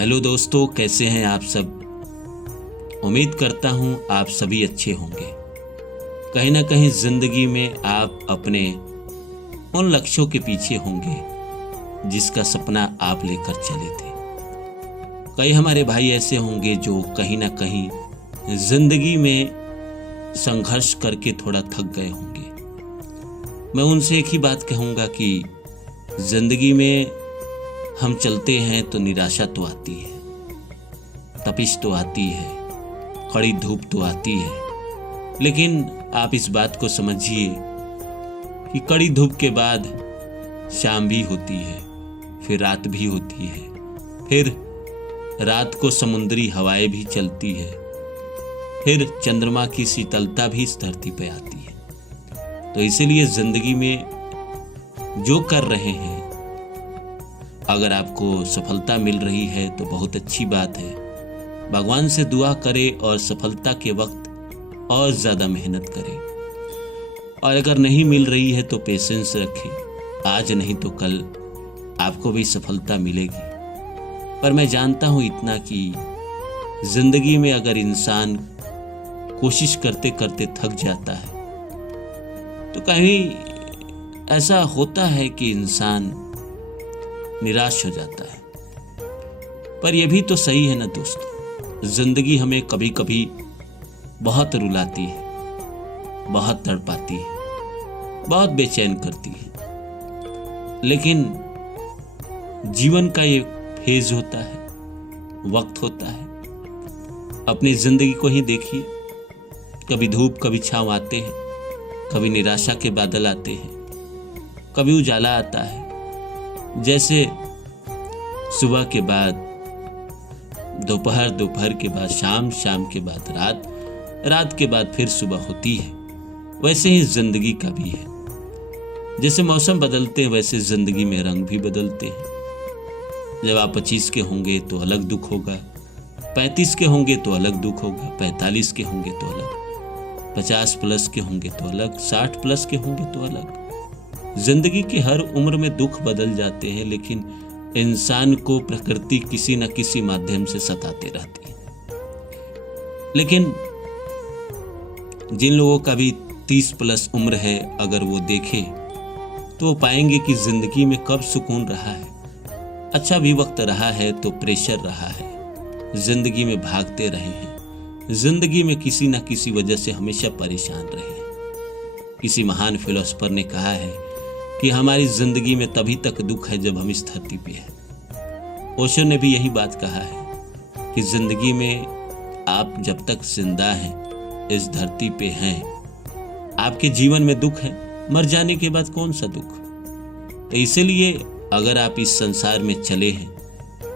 Hello दोस्तों, कैसे हैं आप सब। उम्मीद करता हूं आप सभी अच्छे होंगे। कहीं ना कहीं जिंदगी में आप अपने उन लक्ष्यों के पीछे होंगे जिसका सपना आप लेकर चले थे। कई हमारे भाई ऐसे होंगे जो कहीं ना कहीं जिंदगी में संघर्ष करके थोड़ा थक गए होंगे। मैं उनसे एक ही बात कहूँगा कि जिंदगी में हम चलते हैं तो निराशा तो आती है, तपिश तो आती है, कड़ी धूप तो आती है, लेकिन आप इस बात को समझिए कि कड़ी धूप के बाद शाम भी होती है, फिर रात भी होती है, फिर रात को समुद्री हवाएं भी चलती है, फिर चंद्रमा की शीतलता भी इस धरती पे आती है। तो इसीलिए जिंदगी में जो कर रहे हैं, अगर आपको सफलता मिल रही है तो बहुत अच्छी बात है। भगवान से दुआ करें और सफलता के वक्त और ज़्यादा मेहनत करें। और अगर नहीं मिल रही है तो पेशेंस रखें, आज नहीं तो कल आपको भी सफलता मिलेगी। पर मैं जानता हूँ इतना कि ज़िंदगी में अगर इंसान कोशिश करते करते थक जाता है तो कहीं ऐसा होता है कि इंसान निराश हो जाता है। पर यह भी तो सही है ना दोस्तों, जिंदगी हमें कभी कभी बहुत रुलाती है, बहुत तड़पाती है, बहुत बेचैन करती है। लेकिन जीवन का ये फेज होता है, वक्त होता है। अपनी जिंदगी को ही देखिए, कभी धूप कभी छांव आते हैं, कभी निराशा के बादल आते हैं, कभी उजाला आता है। जैसे सुबह के बाद दोपहर, दोपहर के बाद शाम, शाम के बाद रात, रात के बाद फिर सुबह होती है। वैसे ही जिंदगी का भी है। जैसे मौसम बदलते हैं वैसे जिंदगी में रंग भी बदलते हैं। जब आप 25 के होंगे तो अलग दुख होगा, 35 के होंगे तो अलग दुख होगा, 45 के होंगे तो अलग, 50 प्लस के होंगे तो अलग, 60 प्लस के होंगे तो अलग। जिंदगी की हर उम्र में दुख बदल जाते हैं, लेकिन इंसान को प्रकृति किसी न किसी माध्यम से सताते रहती है। लेकिन जिन लोगों का भी 30 प्लस उम्र है, अगर वो देखें तो वो पाएंगे कि जिंदगी में कब सुकून रहा है, अच्छा भी वक्त रहा है तो प्रेशर रहा है, जिंदगी में भागते रहे हैं, जिंदगी में किसी न किसी वजह से हमेशा परेशान रहे हैं। किसी महान फिलोसोफर ने कहा है कि हमारी जिंदगी में तभी तक दुख है जब हम इस धरती पे हैं। ओशो ने भी यही बात कहा है कि जिंदगी में आप जब तक जिंदा हैं, इस धरती पे हैं, आपके जीवन में दुख है, मर जाने के बाद कौन सा दुख। तो इसीलिए अगर आप इस संसार में चले हैं,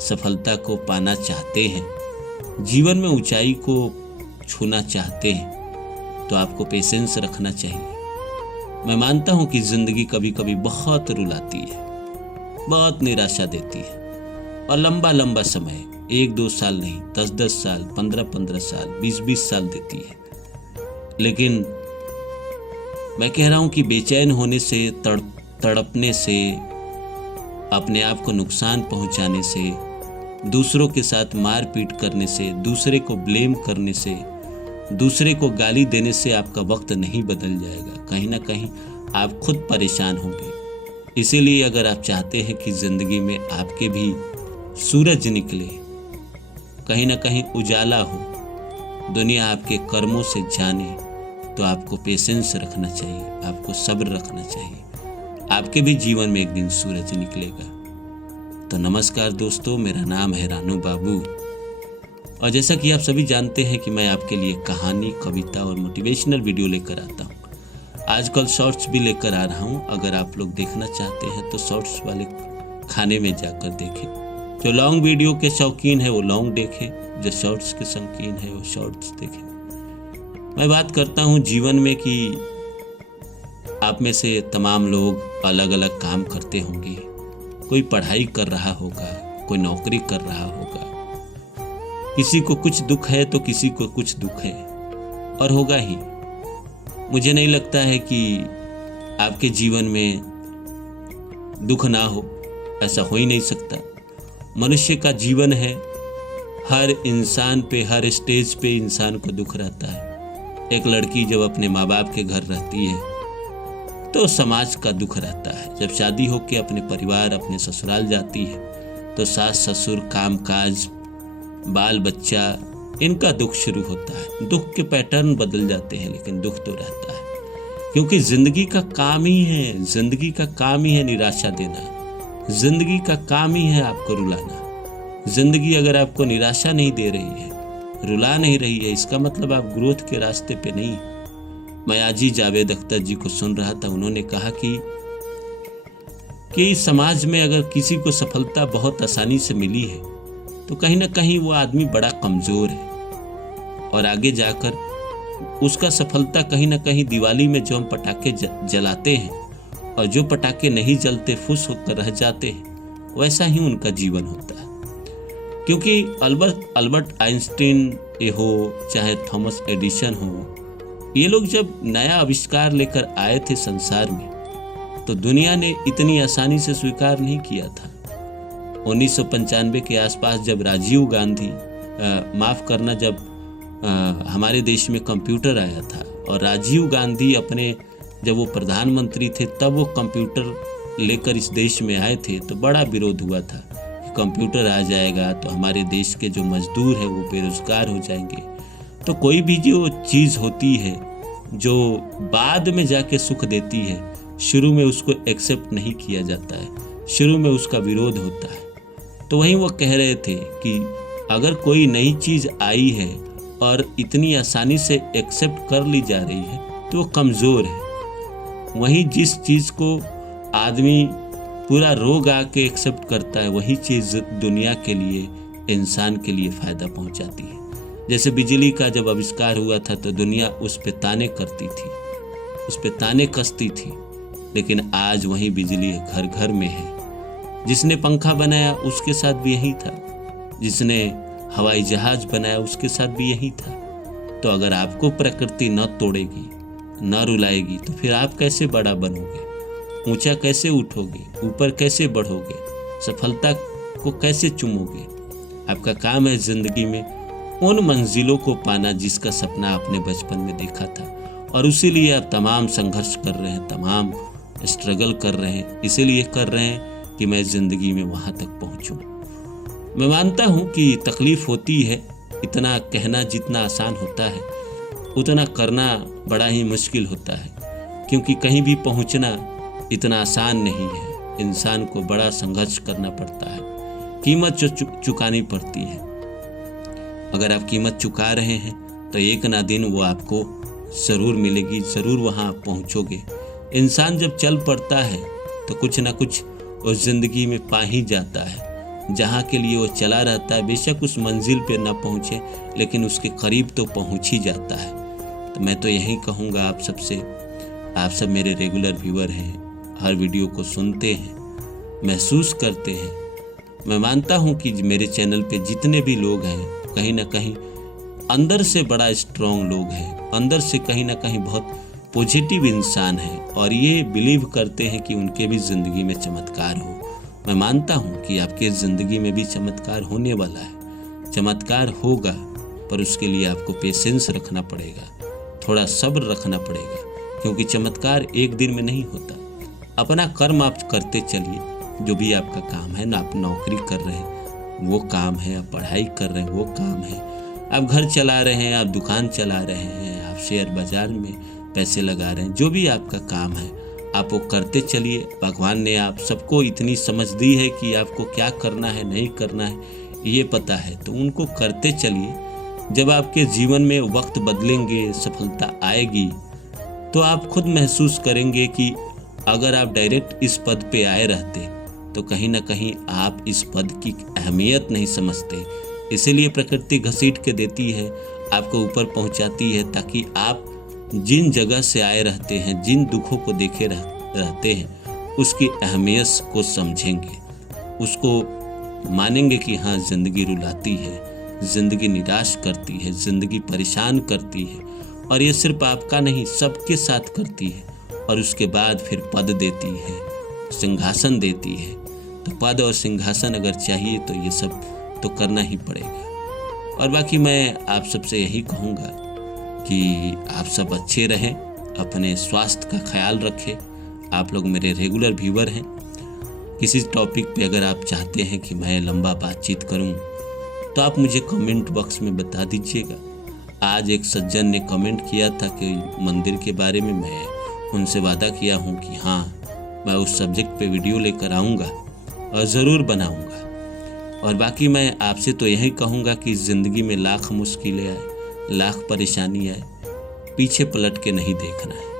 सफलता को पाना चाहते हैं, जीवन में ऊंचाई को छूना चाहते हैं, तो आपको पेशेंस रखना चाहिए। मैं मानता हूं कि जिंदगी कभी कभी बहुत रुलाती है, बहुत निराशा देती है, और लंबा लंबा समय 1-2 साल नहीं, 10-10 साल, 15-15 साल, 20-20 साल देती है। लेकिन मैं कह रहा हूं कि बेचैन होने से, तड़पने से, अपने आप को नुकसान पहुंचाने से, दूसरों के साथ मारपीट करने से, दूसरे को ब्लेम करने से, दूसरे को गाली देने से आपका वक्त नहीं बदल जाएगा। कहीं ना कहीं आप खुद परेशान होंगे। इसीलिए अगर आप चाहते हैं कि जिंदगी में आपके भी सूरज निकले, कहीं ना कहीं उजाला हो, दुनिया आपके कर्मों से जाने, तो आपको पेशेंस रखना चाहिए, आपको सब्र रखना चाहिए। आपके भी जीवन में एक दिन सूरज निकलेगा। तो नमस्कार दोस्तों, मेरा नाम है रानू बाबू, और जैसा कि आप सभी जानते हैं कि मैं आपके लिए कहानी, कविता और मोटिवेशनल वीडियो लेकर आता हूँ। आजकल शॉर्ट्स भी लेकर आ रहा हूँ। अगर आप लोग देखना चाहते हैं तो शॉर्ट्स वाले खाने में जाकर देखें। जो लॉन्ग वीडियो के शौकीन है वो लॉन्ग देखें, जो शॉर्ट्स के शौकीन है वो शॉर्ट्स देखें। मैं बात करता हूँ जीवन में कि आप में से तमाम लोग अलग अलग काम करते होंगे। कोई पढ़ाई कर रहा होगा, कोई नौकरी कर रहा होगा, किसी को कुछ दुख है तो किसी को कुछ दुख है, और होगा ही। मुझे नहीं लगता है कि आपके जीवन में दुख ना हो, ऐसा हो ही नहीं सकता। मनुष्य का जीवन है हर इंसान पे, हर स्टेज पे इंसान को दुख रहता है। एक लड़की जब अपने माँ बाप के घर रहती है तो समाज का दुख रहता है। जब शादी होके अपने परिवार, अपने ससुराल जाती है तो सास ससुर, काम काज, बाल बच्चा, इनका दुख शुरू होता है। दुख के पैटर्न बदल जाते हैं लेकिन दुख तो रहता है, क्योंकि जिंदगी का काम ही है, जिंदगी का काम ही है निराशा देना, जिंदगी का काम ही है आपको रुलाना। जिंदगी अगर आपको निराशा नहीं दे रही है, रुला नहीं रही है, इसका मतलब आप ग्रोथ के रास्ते पे नहीं। मैं आज ही जावेद अख्तर जी को सुन रहा था, उन्होंने कहा कि समाज में अगर किसी को सफलता बहुत आसानी से मिली है तो कहीं ना कहीं वो आदमी बड़ा कमज़ोर है, और आगे जाकर उसका सफलता कहीं ना कहीं दिवाली में जो हम पटाखे जलाते हैं और जो पटाखे नहीं जलते फुस होकर रह जाते हैं, वैसा ही उनका जीवन होता है। क्योंकि अल्बर्ट आइंस्टीन ये हो, चाहे थॉमस एडिसन हो, ये लोग जब नया आविष्कार लेकर आए थे संसार में तो दुनिया ने इतनी आसानी से स्वीकार नहीं किया था। 1995 के आसपास जब राजीव गांधी जब हमारे देश में कंप्यूटर आया था और राजीव गांधी जब वो प्रधानमंत्री थे तब वो कंप्यूटर लेकर इस देश में आए थे तो बड़ा विरोध हुआ था कि कंप्यूटर आ जाएगा तो हमारे देश के जो मजदूर हैं वो बेरोजगार हो जाएंगे। तो कोई भी जो चीज़ होती है जो बाद में जाके सुख देती है, शुरू में उसको एक्सेप्ट नहीं किया जाता है, शुरू में उसका विरोध होता है। तो वहीं वो कह रहे थे कि अगर कोई नई चीज़ आई है और इतनी आसानी से एक्सेप्ट कर ली जा रही है तो वो कमज़ोर है। वहीं जिस चीज़ को आदमी पूरा रोग आके एक्सेप्ट करता है, वही चीज़ दुनिया के लिए, इंसान के लिए फ़ायदा पहुंचाती है। जैसे बिजली का जब आविष्कार हुआ था तो दुनिया उस पे ताने करती थी, उस पे ताने कसती थी, लेकिन आज वही बिजली घर घर में है। जिसने पंखा बनाया उसके साथ भी यही था, जिसने हवाई जहाज बनाया उसके साथ भी यही था। तो अगर आपको प्रकृति न तोड़ेगी, न रुलाएगी, तो फिर आप कैसे बड़ा बनोगे, ऊंचा कैसे उठोगे, ऊपर कैसे बढ़ोगे, सफलता को कैसे चूमोगे। आपका काम है जिंदगी में उन मंजिलों को पाना जिसका सपना आपने बचपन में देखा था, और उसीलिए आप तमाम संघर्ष कर रहे हैं, तमाम स्ट्रगल कर रहे हैं, इसीलिए कर रहे हैं कि मैं ज़िंदगी में वहाँ तक पहुँचूँ। मैं मानता हूँ कि तकलीफ़ होती है, इतना कहना जितना आसान होता है उतना करना बड़ा ही मुश्किल होता है, क्योंकि कहीं भी पहुँचना इतना आसान नहीं है। इंसान को बड़ा संघर्ष करना पड़ता है, कीमत जो चुकानी पड़ती है। अगर आप कीमत चुका रहे हैं तो एक ना दिन वो आपको ज़रूर मिलेगी, ज़रूर वहाँ आप पहुँचोगे। इंसान जब चल पड़ता है तो कुछ ना कुछ उस ज़िंदगी में पा ही जाता है। जहाँ के लिए वो चला रहता है, बेशक उस मंजिल पे ना पहुँचे लेकिन उसके करीब तो पहुँच ही जाता है। तो मैं तो यही कहूँगा आप सबसे, आप सब मेरे रेगुलर व्यूअर हैं, हर वीडियो को सुनते हैं, महसूस करते हैं। मैं मानता हूँ कि मेरे चैनल पे जितने भी लोग हैं कहीं ना कहीं अंदर से बड़ा स्ट्रॉन्ग लोग हैं, अंदर से कहीं ना कहीं बहुत पॉजिटिव इंसान हैं और ये बिलीव करते हैं कि उनके भी ज़िंदगी में चमत्कार हो। मैं मानता हूँ कि आपके ज़िंदगी में भी चमत्कार होने वाला है, चमत्कार होगा, पर उसके लिए आपको पेशेंस रखना पड़ेगा, थोड़ा सब्र रखना पड़ेगा, क्योंकि चमत्कार एक दिन में नहीं होता। अपना कर्म आप करते चलिए, जो भी आपका काम है ना, आप नौकरी कर रहे हैं वो काम है, आप पढ़ाई कर रहे हैं वो काम है, आप घर चला रहे हैं, आप दुकान चला रहे हैं, आप शेयर बाजार में पैसे लगा रहे हैं, जो भी आपका काम है आप वो करते चलिए। भगवान ने आप सबको इतनी समझ दी है कि आपको क्या करना है नहीं करना है ये पता है, तो उनको करते चलिए। जब आपके जीवन में वक्त बदलेंगे, सफलता आएगी, तो आप खुद महसूस करेंगे कि अगर आप डायरेक्ट इस पद पे आए रहते तो कहीं ना कहीं आप इस पद की अहमियत नहीं समझते। इसीलिए प्रकृति घसीट के देती है, आपको ऊपर पहुंचाती है, ताकि आप जिन जगह से आए रहते हैं, जिन दुखों को देखे रहते हैं, उसकी अहमियत को समझेंगे, उसको मानेंगे कि हाँ ज़िंदगी रुलाती है, ज़िंदगी निराश करती है, ज़िंदगी परेशान करती है, और ये सिर्फ आपका नहीं सबके साथ करती है। और उसके बाद फिर पद देती है, सिंहासन देती है। तो पद और सिंहासन अगर चाहिए तो ये सब तो करना ही पड़ेगा। और बाकी मैं आप सबसे यही कहूँगा कि आप सब अच्छे रहें, अपने स्वास्थ्य का ख्याल रखें। आप लोग मेरे रेगुलर व्यूअर हैं। किसी टॉपिक पे अगर आप चाहते हैं कि मैं लंबा बातचीत करूं, तो आप मुझे कमेंट बॉक्स में बता दीजिएगा। आज एक सज्जन ने कमेंट किया था कि मंदिर के बारे में, मैं उनसे वादा किया हूं कि हाँ, मैं उस सब्जेक्ट पे वीडियो लेकर आऊँगा और ज़रूर बनाऊँगा। और बाकी मैं आपसे तो यही कहूँगा कि ज़िंदगी में लाख मुश्किलें आए, लाख परेशानी आए, पीछे पलट के नहीं देखना है।